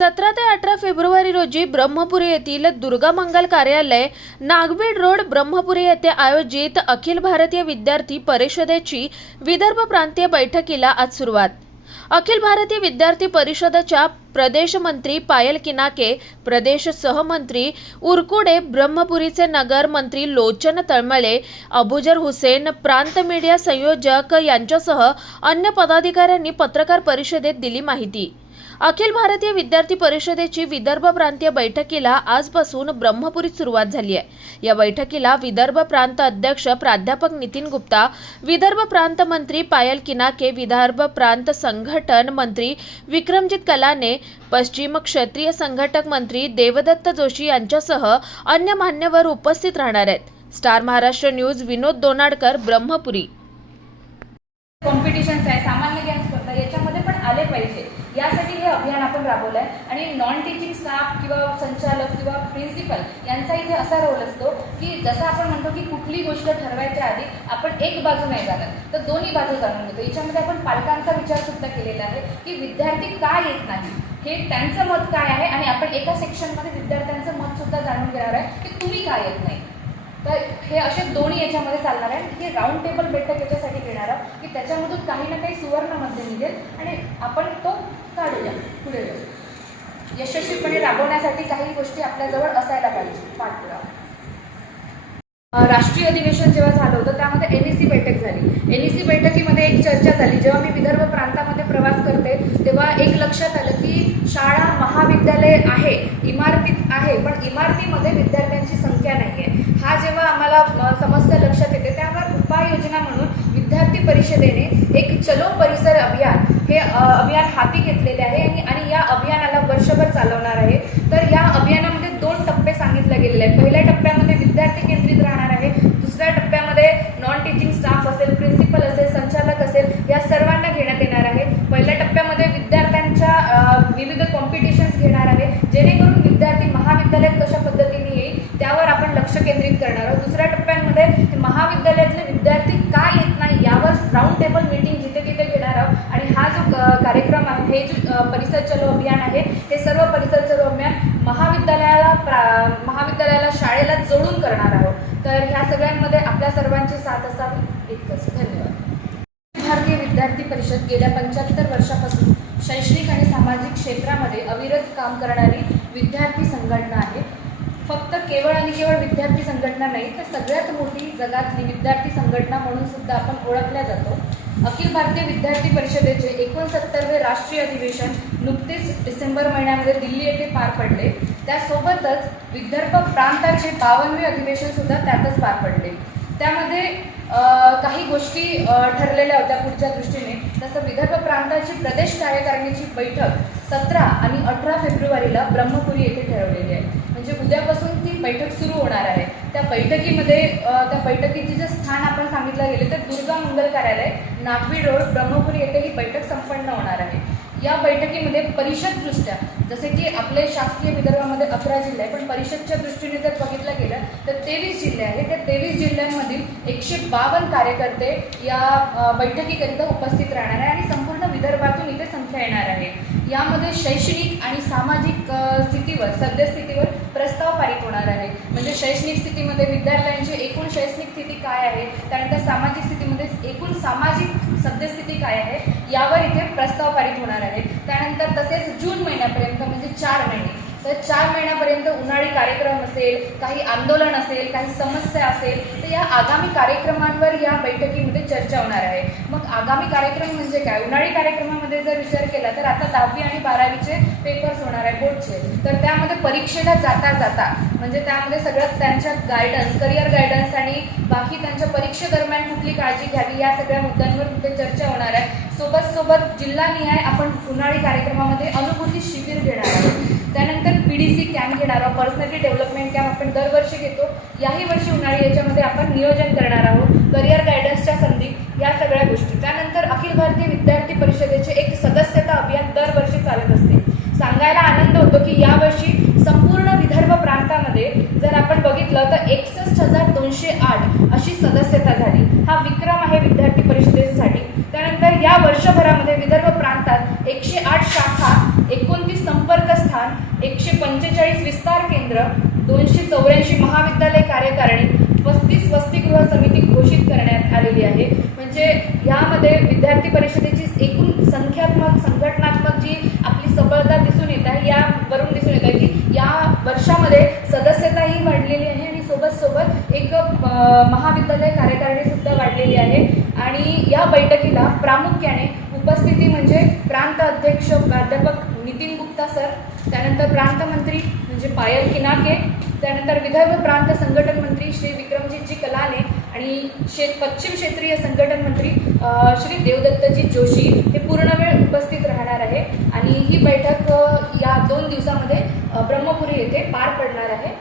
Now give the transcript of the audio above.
17 ते 18 फेब्रुवारी रोजी ब्रह्मपुरी येथील दुर्गा मंगल कार्यालय नागबीड रोड ब्रह्मपुरी येथे आयोजित अखिल भारतीय विद्यार्थी परिषदेची विदर्भ प्रांतीय बैठकीला आज सुरुवात। अखिल भारतीय विद्यार्थी परिषदेच्या प्रदेश मंत्री पायल किनाके, प्रदेश सहमंत्री उरकुडे, ब्रह्मपुरीचे नगर मंत्री लोचन तळमळे, अबुजर हुसेन, प्रांत मीडिया संयोजक यांच्यासह अन्य पदाधिकाऱ्यांनी पत्रकार परिषदेत दिली माहिती। अखिल भारतीय विद्यार्थी परिषदेची विदर्भ प्रांतीय बैठकीला आजपासून ब्रह्मपुरीत सुरुवात झाली आहे। या बैठकीला विदर्भ प्रांत अध्यक्ष प्राध्यापक नितीन गुप्ता, विदर्भ प्रांत मंत्री पायल किनाके, विदर्भ प्रांत संघटन मंत्री विक्रमजीत कलाने, पश्चिम क्षेत्रीय संघटक मंत्री देवदत्त जोशी यांच्यासह अन्य मान्यवर उपस्थित राहणार आहेत। स्टार महाराष्ट्र न्यूज विनोद दोनाडकर, ब्रह्मपुरी। कॉम्पिटिशन्स आहे, सामान्य ज्ञान स्पर्धा याच्यामध्ये पण आले पाहिजे, यासाठी हे अभियान आपण राबवलं आहे। आणि नॉन टीचिंग स्टाफ किंवा संचालक किंवा प्रिन्सिपल यांचा इथे असा रोल असतो की जसं आपण म्हणतो की कुठली गोष्ट ठरवायच्या आधी आपण एक बाजू नाही जाणत तर दोन्ही बाजू जाणून घेतो। याच्यामध्ये आपण पालकांचा विचार सुद्धा केलेला आहे की विद्यार्थी का येत नाही, हे त्यांचं मत काय आहे, आणि आपण एका सेक्शनमध्ये विद्यार्थ्यांचं मत सुद्धा जाणून घेणार आहे की तुम्ही का येत नाही। तर हे असे दोन्ही याच्यामध्ये चालणार आहे। हे राऊंड टेबल बैठक याच्यासाठी घेणार आहोत की त्याच्यामधून काही ना काही सुवर्ण मध्य निघेल आणि आपण तो काढूया, पुढे जाऊ। यशस्वीपणे राबवण्यासाठी काही गोष्टी आपल्याजवळ असायला पाहिजे। पाठपुरावा राष्ट्रीय अधिवेशन जेव्हा झालं होतं त्यामध्ये NEC बैठक झाली। NEC बैठकीमध्ये एक चर्चा झाली। जेव्हा मी विदर्भ प्रांतामध्ये प्रवास करते तेव्हा एक लक्षात आलं की शाळा महाविद्यालय आहे, इमारतीत आहे, पण इमारतीमध्ये विद्यार्थ्यांची संख्या नाही आहे। हा जेव्हा आम्हाला समस्या लक्षात येते त्यावर उपाययोजना म्हणून विद्यार्थी परिषदेने एक चलो परिसर अभियान हे अभियान हाती घेतलेले आहे आणि या अभियानाला वर्षभर चालवणार आहे। तर या अभियानामध्ये 2 टप्पे सांगितले गेलेले आहेत। पहिल्या टप्प्यामध्ये विद्यार्थी केंद्रित राहणार आहे, दुसऱ्या टप्प्यामध्ये नॉन टीचिंग स्टाफ असेल, प्रिन्सिपल असेल, संचालक असेल, या सर्वांना घेण्यात येणार आहे। पहिल्या टप्प्यामध्ये विद्यार्थ्यांच्या विविध कॉम्पिटिशन्स घेणार आहे जेणेकरून विद्यार्थी महाविद्यालयात कशा पद्धतीने येईल त्यावर आपण लक्ष केंद्रित करणार आहोत। दुसऱ्या टप्प्यामध्ये महाविद्यालयातले विद्यार्थी का येत नाही यावर राऊंड टेबल मीटिंग जिथे तिथे घेणार आहोत। आणि हा जो कार्यक्रम आहे, हे जो परिसर चलो अभियान आहे, हे सर्व परिसर चलो अभियान महाविद्यालयाला शाळेला जोडून करणार आहोत। तर ह्या सगळ्यांमध्ये आपल्या सर्वांची साथ असावी। इतकंच, धन्यवाद। भारतीय विद्यार्थी परिषद गेल्या 75 वर्षापासून शैक्षणिक आणि सामाजिक क्षेत्रामध्ये अविरत काम करणारी विद्यार्थी संघटना आहे। फक्त केवळ आणि केवळ विद्यार्थी संघटना नाही तर सगळ्यात मोठी जगातली विद्यार्थी संघटना म्हणून सुद्धा आपण ओळखल्या जातो। अखिल भारतीय विद्यार्थी परिषदेचे 69वे राष्ट्रीय अधिवेशन नुकतेच डिसेंबर महिन्यामध्ये दिल्ली येथे पार पडले। त्यासोबतच विदर्भ प्रांताचे 52वे अधिवेशन सुद्धा त्यातच पार पडले। त्यामध्ये काही गोष्टी ठरलेल्या होत्या पुढच्या दृष्टीने। तसं विदर्भ प्रांताची प्रदेश कार्यकारिणीची बैठक 17 आणि 18 फेब्रुवारीला ब्रह्मपुरी येथे ठरवलेली आहे। म्हणजे उद्यापासून ती बैठक सुरू होणार आहे। त्या बैठकीचे जे स्थान आपण सांगितलं गेले तर दुर्गा मंगल कार्यालय नागबीड रोड ब्रह्मपुरी येथे ही बैठक संपन्न होणार आहे। या बैठकीमध्ये परिषददृष्ट्या जसे की आपले शासकीय विदर्भामध्ये 11 जिल्हे आहे, पण परिषदच्या दृष्टीने जर बघितलं गेलं तर 23 जिल्हे आहेत। त्या 23 जिल्ह्यांमधील 152 कार्यकर्ते या बैठकीकरिता उपस्थित राहणार आहे आणि संपूर्ण विदर्भातून इथे संख्या येणार आहे। यामध्ये शैक्षणिक आणि सामाजिक स्थितीवर, सद्यस्थितीवर प्रस्ताव पारित होणार आहे। म्हणजे शैक्षणिक स्थितीमध्ये विद्यार्थ्यांची एकूण शैक्षणिक स्थिती काय आहे, त्यानंतर सामाजिक स्थितीमध्ये एकूण सामाजिक सद्यस्थिती काय आहे यावर इथे प्रस्ताव पारित होणार आहे। त्यानंतर तसेच जून महिन्यापर्यंत म्हणजे 4 महिने, तर 4 महिन्यापर्यंत उन्हाळी कार्यक्रम असेल, काही आंदोलन असेल, काही समस्या असेल, तर या आगामी कार्यक्रमांवर या बैठकीमध्ये चर्चा होणार आहे। मग आगामी कार्यक्रम म्हणजे काय? उन्हाळी कार्यक्रमामध्ये जर विचार केला तर आता 10वी आणि 12वीचे पेपर्स होणार आहे, बोर्डचे। तर त्यामध्ये परीक्षेला जाता म्हणजे त्यामध्ये सगळ्यात त्यांच्या गायडन्स, करिअर गायडन्स आणि बाकी त्यांच्या परीक्षेदरम्यान कुठली काळजी घ्यावी या सगळ्या मुद्द्यांवर तिथे चर्चा होणार आहे। सोबत जिल्हानिहाय आपण उन्हाळी कार्यक्रमामध्ये अनुभूती शिबिर घेणार आहोत। त्यानंतर PDC कॅम्प घेणार आहोत, पर्सनॅलिटी डेव्हलपमेंट कॅम्प आपण दरवर्षी घेतो। याही वर्षी उन्हाळी याच्यामध्ये आपण नियोजन करणार आहोत, करिअर गायडन्सच्या संधी, या सगळ्या गोष्टी। त्यानंतर अखिल भारतीय विद्यार्थी परिषदेचे एक सदस्यता अभियान दरवर्षी चालत असते। सांगायला आनंद होतो की यावर्षी संपूर्ण विदर्भ प्रांत प्रांतामध्ये जर आपण बघितलं तर 61,208 अशी सदस्यता झाली. हा विक्रम आहे विद्यार्थी परिषदेसाठी. त्यानंतर या वर्षभरामध्ये विदर्भ प्रांतात 108 शाखा, 29 संपर्क स्थान, 145 विस्तार केंद्र, 284 महाविद्यालय कार्यकारिणी, 35 वसतिगृह समिती घोषित करण्यात आलेली आहे. म्हणजे यामध्ये विद्यार्थी परिषदेची एकूण संघटनात्मक जी आपली सबळता दिसून येत आहे, यावरून दिसून येत आहे की या वर्षामध्ये सदस्यताही वाढलेली आहे आणि सोबत एक महाविद्यालय कार्यकारिणी सुद्धा वाढलेली आहे. आणि या बैठकीला प्रामुख्याने उपस्थिती म्हणजे प्रांत अध्यक्ष प्राध्यापक नितीन गुप्ता सर, त्यानंतर प्रांत मंत्री म्हणजे पायल किनाके, त्यानंतर विदर्भ प्रांत संघटन मंत्री श्री विक्रमजीतजी कलाने आणि पश्चिम क्षेत्रीय संघटन मंत्री श्री देवदत्तजी जोशी हे पूर्ण वेळ उपस्थित राहणार आहे. आणि ही बैठक या 2 दिवसामध्ये ब्रह्मपुरी येथे पार पडणार आहे.